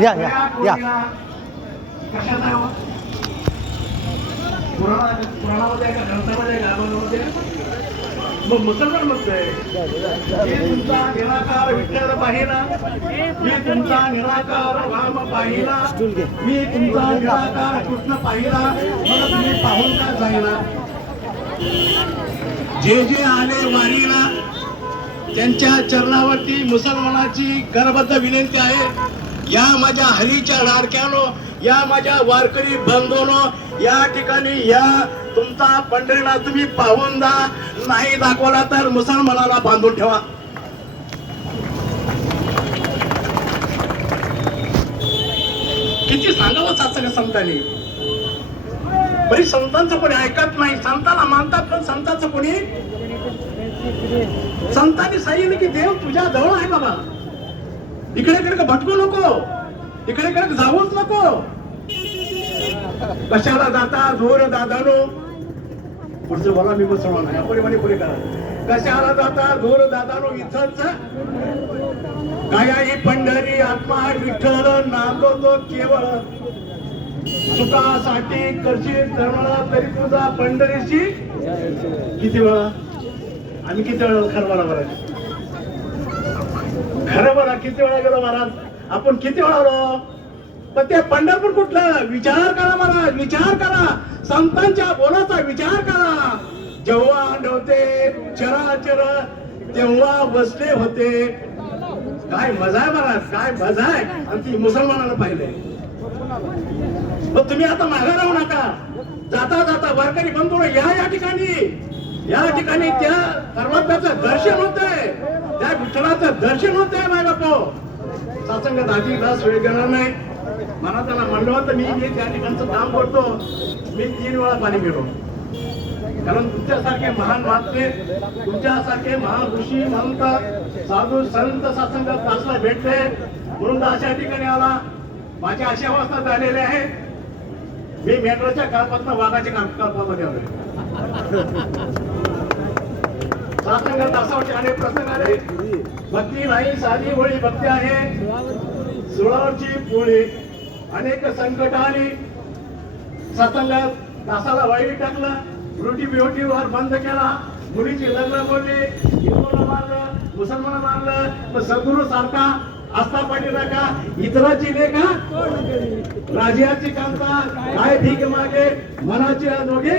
या या कशाचा आहे हो? पुराणामध्ये आहे का ग्रंथामध्ये आहे का गावामध्ये? मग मुसलमान म्हणतोय मी तुमचा निराकार विठ्ठल पाहिला, मी तुमचा निराकार राम पाहिला, मी तुमचा निराकार कृष्ण पाहिला, मला तुम्ही पाहून का जाईना? जे जे आले वारीला त्यांच्या चरणावरती मुसलमानाची करबद्ध विनंती आहे, या माझ्या हरीच्या लाडक्यानो, या माझ्या वारकरी बंधूनो, या ठिकाणी या तुमचा पंढरीला तुम्ही पाहून जा, नाही दाखवला तर मुसलमानाला बांधून ठेवा. किती सांगावं सासंग संतांनी, बरी संतांचं कोणी ऐकत नाही. संताला मानतात पण संतांचं कोणी, संतांनी सांगितलं की देव तुझ्या जवळ आहे बाबा, इकडे इकडे भटकू नको, इकडे इकडे जाऊच नको. कशाला जाता धोर दादानो, पुढचं बोला मी मुसलमान आहे आपण पुढे करा. कशाला जाता धोर दादानो, इथंच काया ही पंढरी आत्मा विठ्ठल नांदो तो केवळ, सुखासाठी करशील धर्माला तरी तुझा पंढरीची किती वेळा. आम्ही किती वेळा खरं बरा बरं, खरं बरा किती वेळा गेलो महाराज, आपण किती वेळा आलो. पण ते पंढरपूर कुठलं, विचार करा महाराज, विचार करा, संतांच्या बोलाचा विचार करा. जेव्हा नव्हते चराचर तेव्हा बसले होते. काय मजा आहे महाराज, काय मजा आहे. आणि ती मुसलमानाला पाहिले. पण तुम्ही आता मागे राहू नका, जाता जाता वारकरी बंधू या ठिकाणी त्या परमात्म्याचं दर्शन होतंय, त्या विठ्ठलाचं दर्शन होतंय. माय बापो सासंग दाजी दास वेळ घेणार नाही. मला त्याला म्हणलं होतं मी त्या ठिकाणचं काम करतो, मी 3 वेळा पाणी पिलो. कारण तुमच्यासारखे महान महात्मे, तुमच्यासारखे महान ऋषी महंत साधू संत सासंग दासला भेटले म्हणून अशा ठिकाणी आला. माझी अशी अवस्था झालेली आहे, मी मेट्रोच्या काळपासून वाघाच्या काळपामध्ये आलोय. सासंग दासावरचे अनेक प्रसंग आले. भक्ती नाही साधी होळी भक्ती आहे, सुळावरची पोळी. अनेक संकट आली, सत्संगात दासाला वाईट टाकलं, रोटी बिवटीवर बंद केला, मुलीची लग्न बोलली, हिंदूला मारलं, मुसलमान मारलं. पण सद्गुरू सारखा आस्था पाटील का इतराची लेखा राजाची कांता, काय भीक मागे मनाची दोघे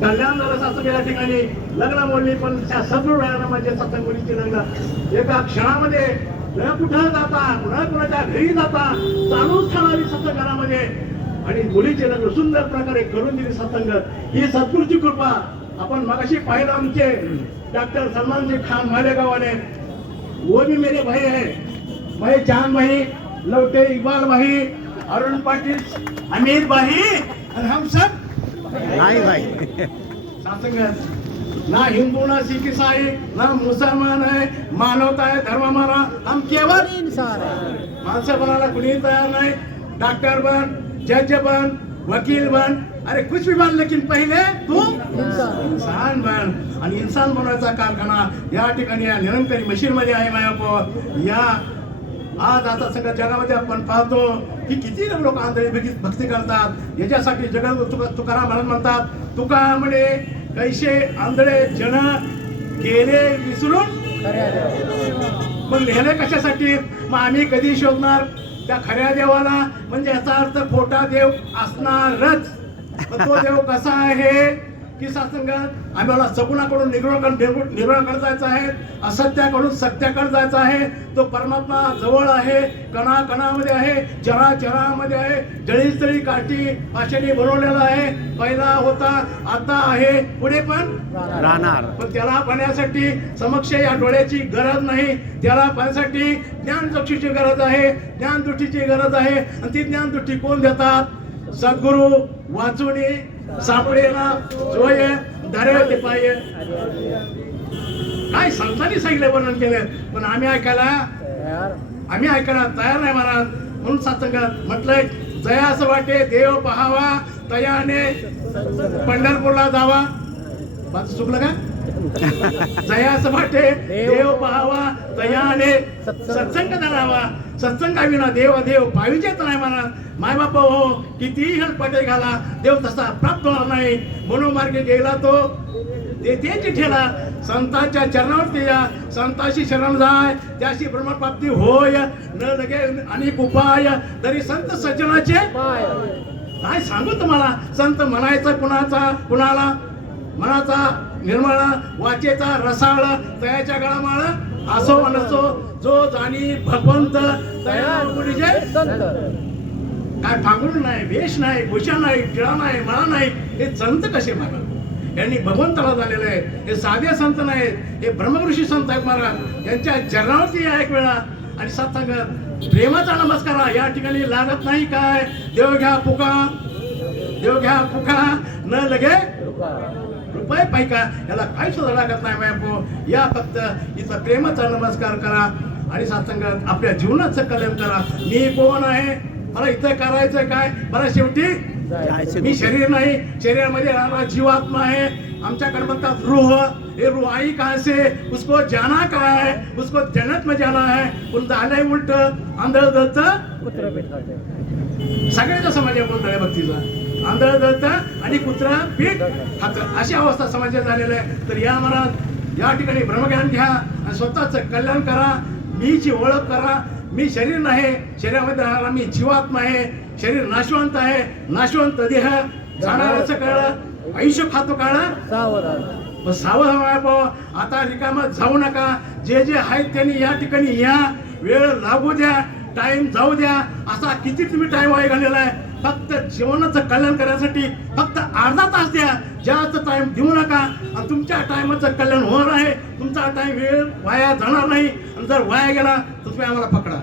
कल्याण झालं. सासू या ठिकाणी लग्न बोलली, पण सदृढ राहणं म्हणजे सत्संग मुलीची लग्न एका क्षणामध्ये न कुठं जाता, न कुणाच्या घरी जाता चालूच ठेवणारी सत्संग घरामध्ये. आणि मुलीचे लग्न सुंदर प्रकारे करून दिली सत्संग. ही सद्गुरूची कृपा. आपण मगाशी पाहिलं आमचे डॉक्टर सलमानजी खान मालेगावाने, वो भी मेरे भाई है, भाई चांद भाई, लवटे इकबाल भाई, अरुण पाटिल, अमीर भाई और हम सब नाही भाई. सासंग ना हिंदू ना सिख ईसाई ना मुसलमान है, मानवता है, धर्म हमारा, हम केवल इंसान है. माणसं बनायला कुणी तयार नाही. डॉक्टर बन, जज बन, वकील बन, अरे कुछ भी बन, लेकिन पहिले तू इंसान बन. आणि इंसान बनवायचा कारखाना या ठिकाणी या निरंकारी मशीन मध्ये आहे. मायापो या आज आता सगळ्या जगामध्ये आपण पाहतो की किती लोक आंधळी भक्ती करतात. याच्यासाठी जगत तुकाराम महाराज म्हणतात, तुका म्हणे कैसे आंधळे जन गेले विसरून. मग लिहिले कशासाठी, मग आम्ही कधी शोधणार त्या खऱ्या देवाला. म्हणजे याचा अर्थ खोटा देव असणारच. तो देव कसा आहे की सासंगात आम्हाला सगुणाकडून निर्गुणाकडे जायचं आहे, असत्याकडून सत्याकडे जायचं आहे. तो परमात्मा जवळ आहे, कणा कणामध्ये आहे, चरा चरामध्ये आहे, जळीस्थळी काठी पाशाने बनवलेला आहे. पहिला होता, आता आहे, पुढे पण राहणार. पण त्याला पाहण्यासाठी समक्ष या डोळ्याची गरज नाही. त्याला पाहण्यासाठी ज्ञानचक्षुची गरज आहे, ज्ञानदृष्टीची गरज आहे. आणि ती ज्ञानदृष्टी कोण देतात? सद्गुरू. वाचुनी सापडेना सोय धरे पाय. काय संतांनी सांगितलं, वर्णन केलं, पण आम्ही ऐकायला तयार नाही महाराज. म्हणून सत्संगात म्हटलंय, जया असं वाटे देव पहावा, तयाने पंढरपूरला जावा. चुकलं का? जयास वाटे देव पाहावा तयाने सत्संग धरावा सत्संगाविना देव देव पाहिजेच नाही म्हणा मायबाप हो कितीही पटे घाला देव तसा प्राप्त होणार नाही मनोमार्गे गेला तो तेथे ठेला संतांच्या चरणावरती या संतांशी शरण जाय त्याशी ब्रह्मप्राप्ती होय न लगे अनेक उपाय तरी संत सज्जनाचे काय सांगू तुम्हाला संत म्हणायचं कुणाला मनाचा निर्मळ वाचेचा रसाळ तयाच्या गळामाळ असो नसो जो जाणी भगवंत तया संत काय फांगून नाही वेश नाही भूषण नाही टिळा नाही मला नाही हे संत कसे महाराज यांनी भगवंताला झालेलं आहे हे साधे संत नाहीत हे ब्रह्मऋषी संत आहेत महाराज यांच्या चरणावरती या एक वेळा आणि सत्संग प्रेमाचा नमस्कार या ठिकाणी लागत नाही काय देव घ्या पुका न लगे रुपये पैका याला काही सुद्धा लागत नाही बायको या फक्त इथं प्रेमाचा नमस्कार करा आणि सत्संगात आपल्या जीवनाचं कल्याण करा मी कोण आहे मला इथं करायचं काय मला शेवटी मी शरीर नाही शरीरामध्ये राहणारा जीवात्मा आहे आमच्याकडे म्हणतात रूह ये रूहाई कहाँ से उसको जाना कहाँ है उसको जन्नत में जाना है पण झालंय उलट आंधळ दत्त सगळ्याचा समाज बोलतोय भक्तीचा आंधळ दत्त आणि कुत्रा पीठ खात अशी अवस्था समाजात झालेली आहे तर या महाराज या ठिकाणी ब्रह्मज्ञान घ्या आणि स्वतःचं कल्याण करा मीची ओळख करा मी शरीर नाही शरीरामध्ये राहणारा मी जीवात्मा आहे शरीर नाशवंत आहे नाशवंत देह जाणाऱ्याचं कळलं आयुष्य खातो काळ सावध आता रिकामात जाऊ नका जे जे आहेत त्यांनी या ठिकाणी या वेळ लागू द्या टाइम जाऊ द्या असा किती तुम्ही टाइम वाया घाललेला आहे फक्त जीवनाचं कल्याण करण्यासाठी फक्त अर्धा तास द्या जास्त टाइम देऊ नका आणि तुमच्या टाइमाचं कल्याण होणार आहे तुमचा टाइम वेळ वाया जाणार नाही आणि जर वाया गेला तर तुम्ही आम्हाला पकडा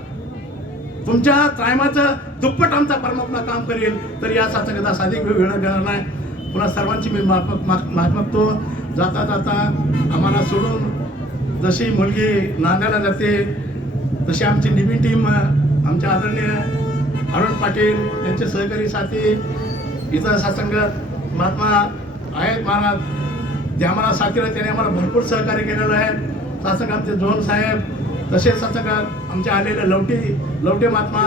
तुमच्या टायमाचं दुप्पट आमचा परमात्मा काम करेल तर या सत्संगाचा साधिक वेळ घेणार नाही पुन्हा सर्वांची मी मागतो जाता जाता आम्हाला सोडून जशी मुलगी नांद्याला जाते तशी आमची निबी टीम आमच्या आदरणीय अरुण पाटील त्यांचे सहकारी साथी इथं सत्संगात महात्मा आहेत महाराज ते आम्हाला साथीला त्याने आम्हाला भरपूर सहकार्य केलेलं आहे सत्संग आमचे जोन साहेब तसेच सत्संगात आमचे आलेले लवटे महात्मा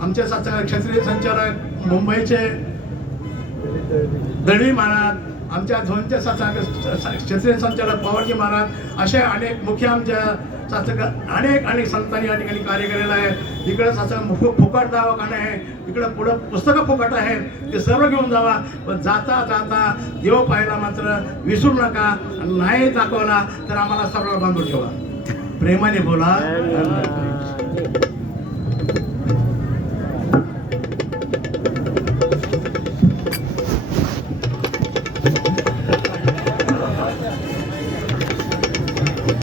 आमचे सत्संग क्षत्रिय संचालक मुंबईचे दळवी महाराज आमच्या झोनचे क्षत्रिय संचालक पवारजी महाराज असे अनेक मुख्य आमच्या सत्संग अनेक संतांनी या ठिकाणी कार्य केलेलं आहे इकडे सत्संग फुकट दवाखाना आहे इकडे पुढं पुस्तकं फुकट आहेत ते सर्व घेऊन जावा पण जाता जाता देव पाहायला मात्र विसरू नका नाही दाखवला तर आम्हाला सर्व बांधून ठेवा प्रेमाने बोला